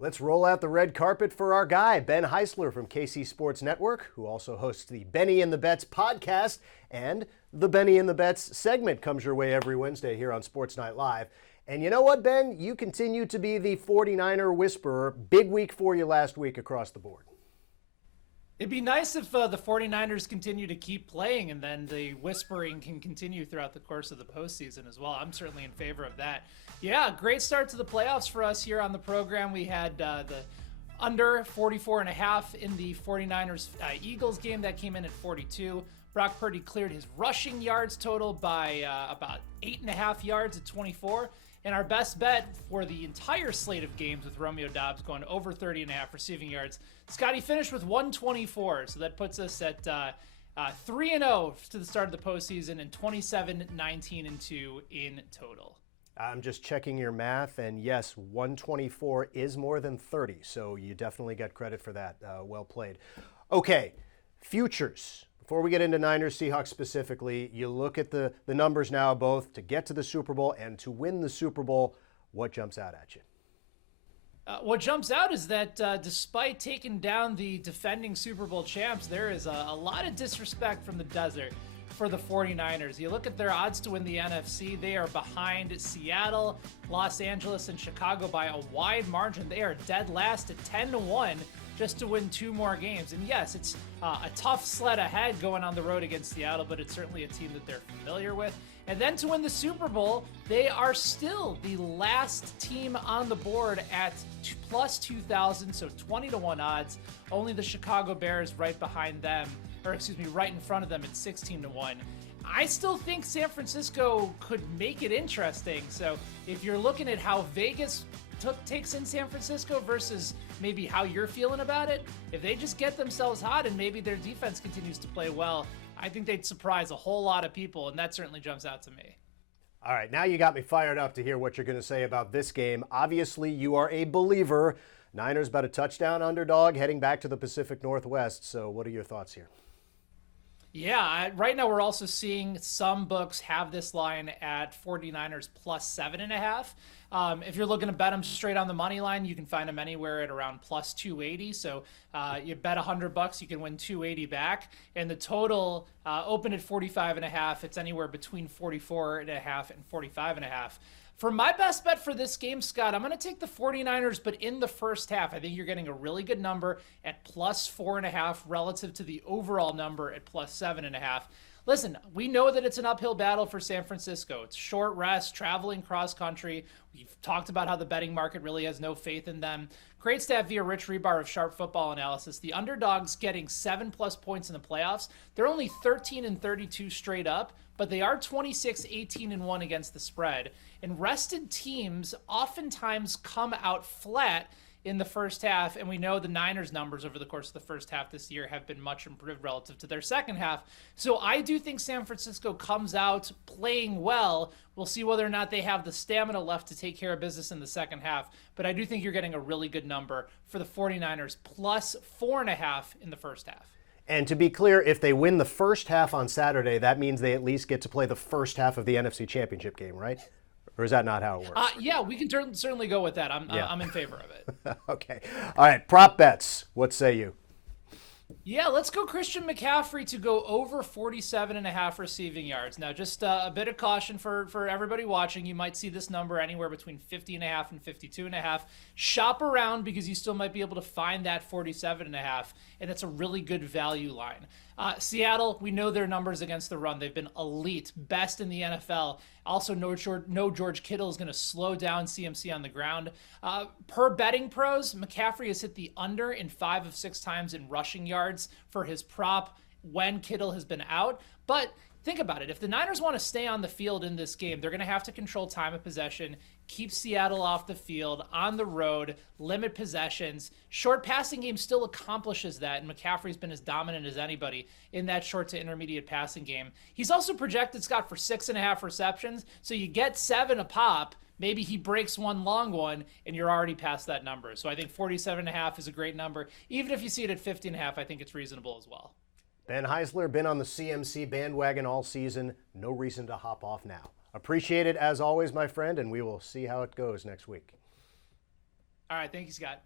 Let's roll out the red carpet for our guy, Ben Heisler from KC Sports Network, who also hosts the Benny and the Bets podcast, and the Benny and the Bets segment comes your way every Wednesday here on Sports Night Live. And you know what, Ben? You continue to be the 49er whisperer. Big week for you last week across the board. It'd be nice if the 49ers continue to keep playing and then the whispering can continue throughout the course of the postseason as well. I'm certainly in favor of that. Yeah, great start to the playoffs for us here on the program. We had the under 44.5 in the 49ers Eagles game that came in at 42. Brock Purdy cleared his rushing yards total by about 8.5 yards at 24. And our best bet for the entire slate of games with Romeo Doubs going over 30.5 receiving yards, Scotty finished with 124. So that puts us at 3-0 to the start of the postseason and 27-19-2 in total. I'm just checking your math, and yes, 124 is more than 30, so you definitely get credit for that. Well played. Okay, futures. Before we get into Niners, Seahawks specifically, you look at the numbers now both to get to the Super Bowl and to win the Super Bowl. What jumps out at you? What jumps out is that despite taking down the defending Super Bowl champs, there is a lot of disrespect from the desert for the 49ers. You look at their odds to win the NFC, they are behind Seattle, Los Angeles, and Chicago by a wide margin. They are dead last at 10-1 just to win 2 more games. And yes, it's a tough sled ahead going on the road against Seattle, but it's certainly a team that they're familiar with. And then to win the Super Bowl, they are still the last team on the board at plus 2,000, so 20-1 odds. Only the Chicago Bears right behind them, right in front of them at 16-1. I still think San Francisco could make it interesting. So if you're looking at how Vegas takes in San Francisco versus maybe how you're feeling about it, if they just get themselves hot and maybe their defense continues to play well, I think they'd surprise a whole lot of people, and that certainly jumps out to me. All right, now you got me fired up to hear what you're going to say about this game. Obviously, you are a believer. Niners about a touchdown underdog heading back to the Pacific Northwest. So what are your thoughts here? Yeah, right now we're also seeing some books have this line at 49ers plus 7.5. If you're looking to bet them straight on the money line, you can find them anywhere at around plus 280. So you bet $100, you can win 280 back. And the total open at 45.5. It's anywhere between 44.5 and 45.5. For my best bet for this game, Scott, I'm going to take the 49ers, but in the first half. I think you're getting a really good number at plus 4.5 relative to the overall number at plus 7.5. Listen, we know that it's an uphill battle for San Francisco. It's short rest, traveling cross country. We've talked about how the betting market really has no faith in them. Great stat via Rich Rebar of Sharp Football Analysis. The underdogs getting 7+ points in the playoffs. They're only 13-32 straight up, but they are 26-18-1 against the spread. And rested teams oftentimes come out flat in the first half, and we know the Niners numbers over the course of the first half this year have been much improved relative to their second half. So I do think San Francisco comes out playing well. We'll see whether or not they have the stamina left to take care of business in the second half, but I do think you're getting a really good number for the 49ers plus 4.5 in the first half. And to be clear, if they win the first half on Saturday, that means they at least get to play the first half of the NFC Championship game, right? Or is that not how it works? Yeah, we can certainly go with that. I'm in favor of it. Okay. All right, prop bets. What say you? Yeah, let's go Christian McCaffrey to go over 47.5 receiving yards. Now, just a bit of caution for everybody watching. You might see this number anywhere between 50.5 and 52.5. Shop around because you still might be able to find that 47.5, and it's a really good value line. Seattle, we know their numbers against the run. They've been elite, best in the NFL. Also, no George Kittle is going to slow down CMC on the ground. Per betting pros, McCaffrey has hit the under in 5 of 6 times in rushing yards for his prop when Kittle has been out. But think about it. If the Niners want to stay on the field in this game, they're going to have to control time of possession, keep Seattle off the field, on the road, limit possessions. Short passing game still accomplishes that, and McCaffrey's been as dominant as anybody in that short to intermediate passing game. He's also projected, Scott, for 6.5 receptions, so you get 7 a pop. Maybe he breaks one long one, and you're already past that number. So I think 47.5 is a great number. Even if you see it at 50.5, I think it's reasonable as well. Ben Heisler, been on the CMC bandwagon all season. No reason to hop off now. Appreciate it as always, my friend, and we will see how it goes next week. All right. Thank you, Scott.